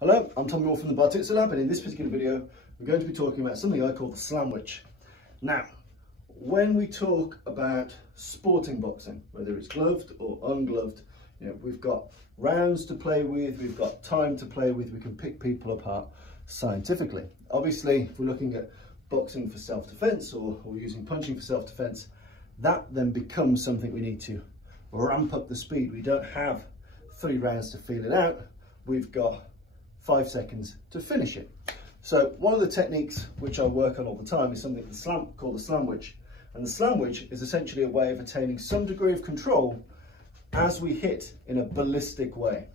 Hello, I'm Tommy Moore from the Bartitsu Lab, and in this particular video we're going to be talking about something I call the Slamwich. Now, when we talk about sporting boxing, whether it's gloved or ungloved, we've got rounds to play with, we've got time to play with, we can pick people apart scientifically. Obviously, if we're looking at boxing for self-defense or using punching for self-defense, that then becomes something we need to ramp up the speed. We don't have 3 rounds to feel it out, we've got 5 seconds to finish it. So one of the techniques which I work on all the time is something called the Slamwich. And the Slamwich is essentially a way of attaining some degree of control as we hit in a ballistic way.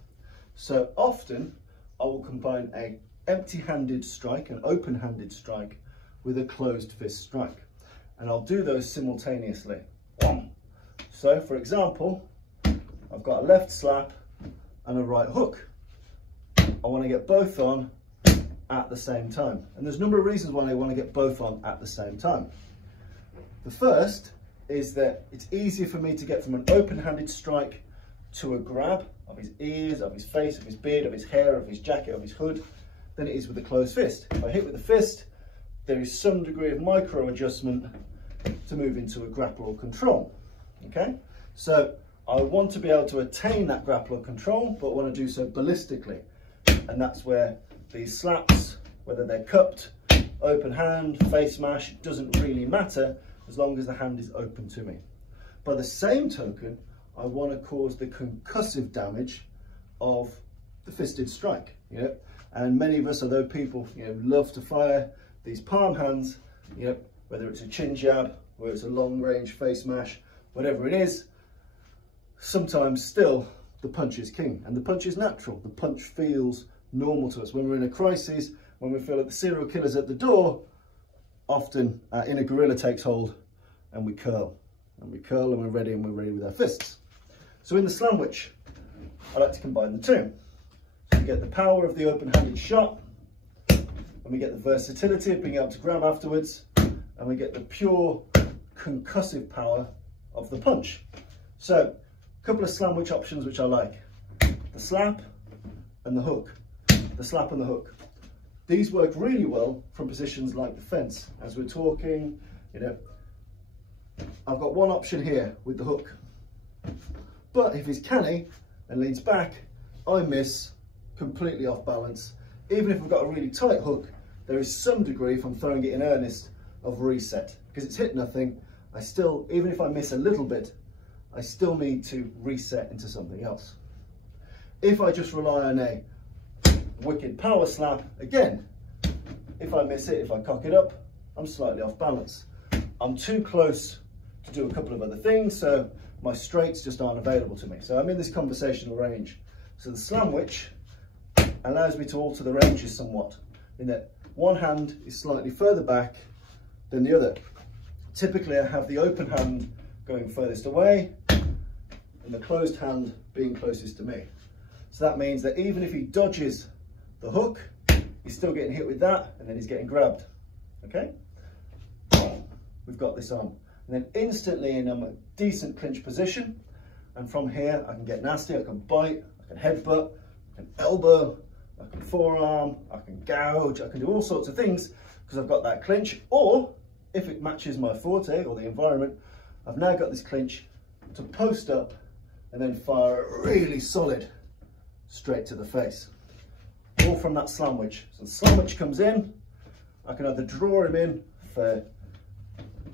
So often I will combine a empty-handed strike, an open-handed strike, with a closed fist strike. And I'll do those simultaneously. So for example, I've got a left slap and a right hook. I want to get both on at the same time. And there's a number of reasons why I want to get both on at the same time. The first is that it's easier for me to get from an open-handed strike to a grab of his ears, of his face, of his beard, of his hair, of his jacket, of his hood, than it is with a closed fist. If I hit with a fist, there is some degree of micro adjustment to move into a grapple or control. Okay? So I want to be able to attain that grapple or control, but I want to do so ballistically. And that's where these slaps, whether they're cupped, open hand, face smash, it doesn't really matter as long as the hand is open to me. By the same token, I want to cause the concussive damage of the fisted strike. And many of us, although people love to fire these palm hands, whether it's a chin jab, whether it's a long range face smash, whatever it is, sometimes still the punch is king, and the punch is natural. The punch feels normal to us. When we're in a crisis, when we feel like the serial killer's at the door, often our inner gorilla takes hold and we curl. And we curl and we're ready with our fists. So in the Slamwich, I like to combine the two. So we get the power of the open-handed shot, and we get the versatility of being able to grab afterwards, and we get the pure concussive power of the punch. So a couple of Slamwich options which I like. The slap and the hook. The slap and the hook. These work really well from positions like the fence. As we're talking, I've got one option here with the hook. But if he's canny and leans back, I miss completely off balance. Even if I've got a really tight hook, there is some degree, if I'm throwing it in earnest, of reset. Because it's hit nothing, I still, even if I miss a little bit, I still need to reset into something else. If I just rely on a wicked power slap, again, if I miss it, if I cock it up, I'm slightly off balance. I'm too close to do a couple of other things, so my straights just aren't available to me. So I'm in this conversational range. So the Slamwich allows me to alter the ranges somewhat, in that one hand is slightly further back than the other. Typically I have the open hand going furthest away and the closed hand being closest to me. So that means that even if he dodges the hook, he's still getting hit with that, and then he's getting grabbed. Okay? We've got this on. And then instantly in a decent clinch position, and from here I can get nasty, I can bite, I can headbutt, I can elbow, I can forearm, I can gouge, I can do all sorts of things because I've got that clinch. Or if it matches my forte or the environment, I've now got this clinch to post up and then fire a really solid straight to the face. All from that Slamwich. So the Slamwich comes in, I can either draw him in for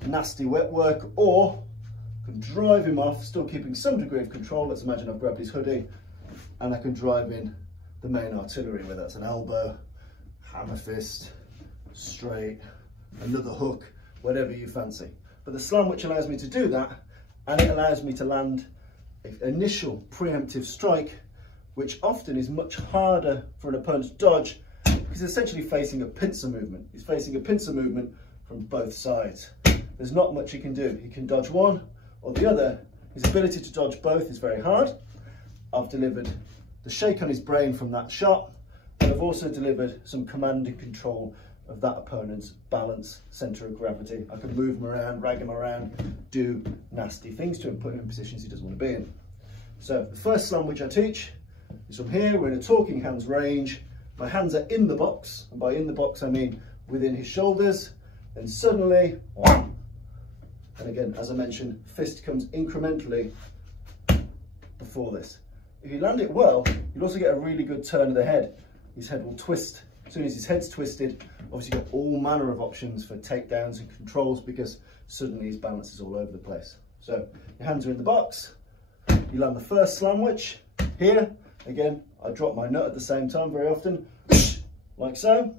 nasty wet work, or I can drive him off, still keeping some degree of control. Let's imagine I've grabbed his hoodie, and I can drive in the main artillery, whether that's an elbow, hammer fist, straight, another hook, whatever you fancy. But the Slamwich allows me to do that, and it allows me to land an initial preemptive strike, which often is much harder for an opponent to dodge, because he's essentially facing a pincer movement. He's facing a pincer movement from both sides. There's not much he can do. He can dodge one or the other. His ability to dodge both is very hard. I've delivered the shake on his brain from that shot, and I've also delivered some command and control of that opponent's balance, centre of gravity. I can move him around, rag him around, do nasty things to him, put him in positions he doesn't want to be in. So the first Slamwich I teach is from here. We're in a talking hands range. My hands are in the box, and by in the box I mean within his shoulders, then suddenly, and again, as I mentioned, fist comes incrementally before this. If you land it well, you'll also get a really good turn of the head. His head will twist. As soon as his head's twisted, obviously you've got all manner of options for takedowns and controls because suddenly his balance is all over the place. So your hands are in the box, you land the first Slamwich. Here, again, I drop my nut at the same time very often, like so.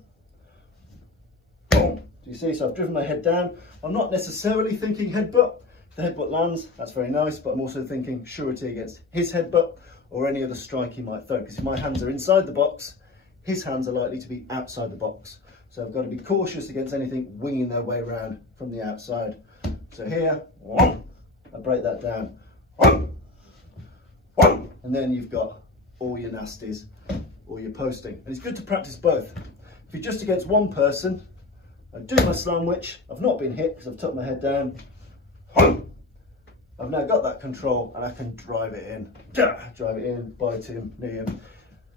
Do you see? So I've driven my head down. I'm not necessarily thinking headbutt. If the headbutt lands, that's very nice, but I'm also thinking surety against his headbutt or any other strike he might throw, because if my hands are inside the box, his hands are likely to be outside the box. So I've got to be cautious against anything winging their way around from the outside. So here, I break that down. And then you've got all your nasties or your posting. And it's good to practice both. If you're just against one person, I do my Slamwich, I've not been hit because I've tucked my head down. I've now got that control and I can drive it in, bite him, knee him.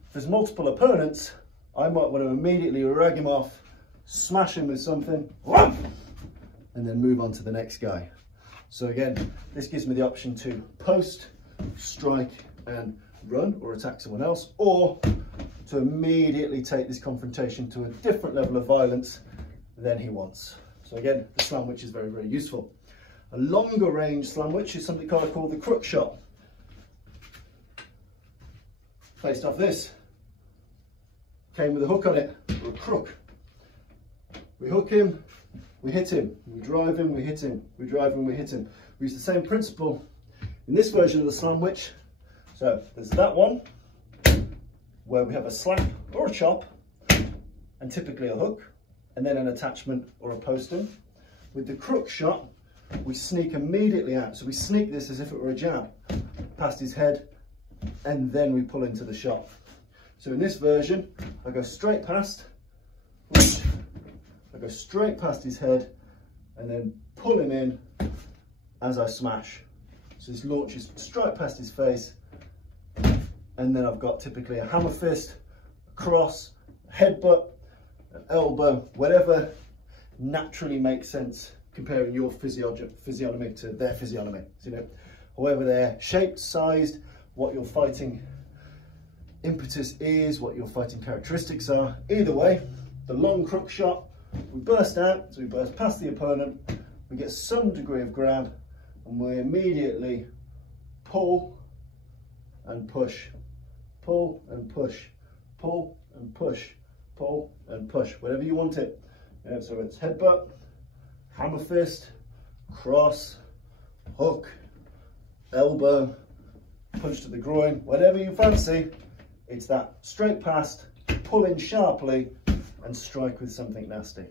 If there's multiple opponents, I might want to immediately rag him off, smash him with something, and then move on to the next guy. So again, this gives me the option to post, strike and run or attack someone else, or to immediately take this confrontation to a different level of violence than he wants. So again, the Slamwich is very, very useful. A longer range Slamwich is something kind of called the crook shot. Based off this, came with a hook on it, or a crook. We hook him, we hit him, we drive him, we hit him, we drive him, we hit him. We use the same principle in this version of the Slamwich. So there's that one, where we have a slap or a chop, and typically a hook, and then an attachment or a posting. With the crook shot, we sneak immediately out. So we sneak this as if it were a jab, past his head, and then we pull into the shot. So in this version, I go straight past, I go straight past his head, and then pull him in as I smash. So this launches straight past his face, and then I've got typically a hammer fist, a cross, a headbutt, an elbow, whatever naturally makes sense comparing your physiognomy to their physiognomy. So, you know, however they're shaped, sized, what your fighting impetus is, what your fighting characteristics are. Either way, the long crook shot, we burst out, so we burst past the opponent, we get some degree of grab, and we immediately pull and push, pull and push, pull and push, pull and push, whatever you want it. Yeah, so it's headbutt, hammer fist, cross, hook, elbow, punch to the groin, whatever you fancy. It's that straight past, pull in sharply and strike with something nasty.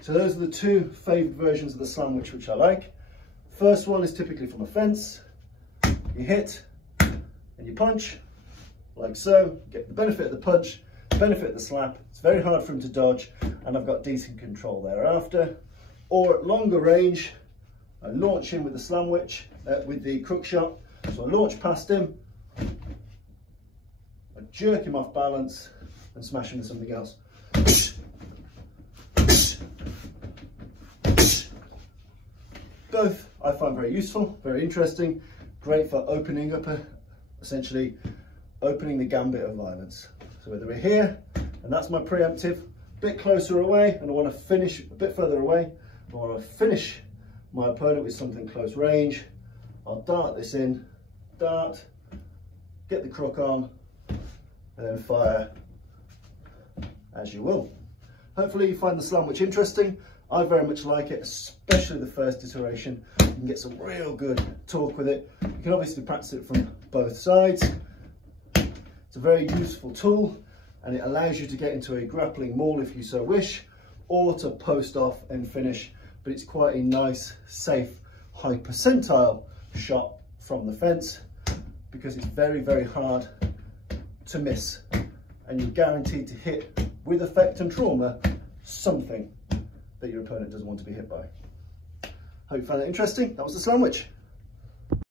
So those are the two favourite versions of the Slamwich which I like. First one is typically from a fence. You hit and you punch, like so, get the benefit of the punch, benefit of the slap. It's very hard for him to dodge, and I've got decent control thereafter. Or at longer range, I launch him with the Slamwich, with the crook shot. So I launch past him, I jerk him off balance and smash him with something else. Both I find very useful, very interesting, great for opening up, essentially opening the gambit of violence. So whether we're here, and that's my preemptive, a bit closer away, and I want to finish a bit further away, I want to finish my opponent with something close range, I'll dart this in, dart, get the crook on, and then fire as you will. Hopefully you find the Slamwich interesting. I very much like it, especially the first iteration. You can get some real good torque with it. You can obviously practice it from both sides. It's a very useful tool, and it allows you to get into a grappling maul if you so wish, or to post off and finish. But it's quite a nice, safe, high percentile shot from the fence, because it's very, very hard to miss, and you're guaranteed to hit with effect and trauma something that your opponent doesn't want to be hit by. Hope you found that interesting. That was the Slamwich.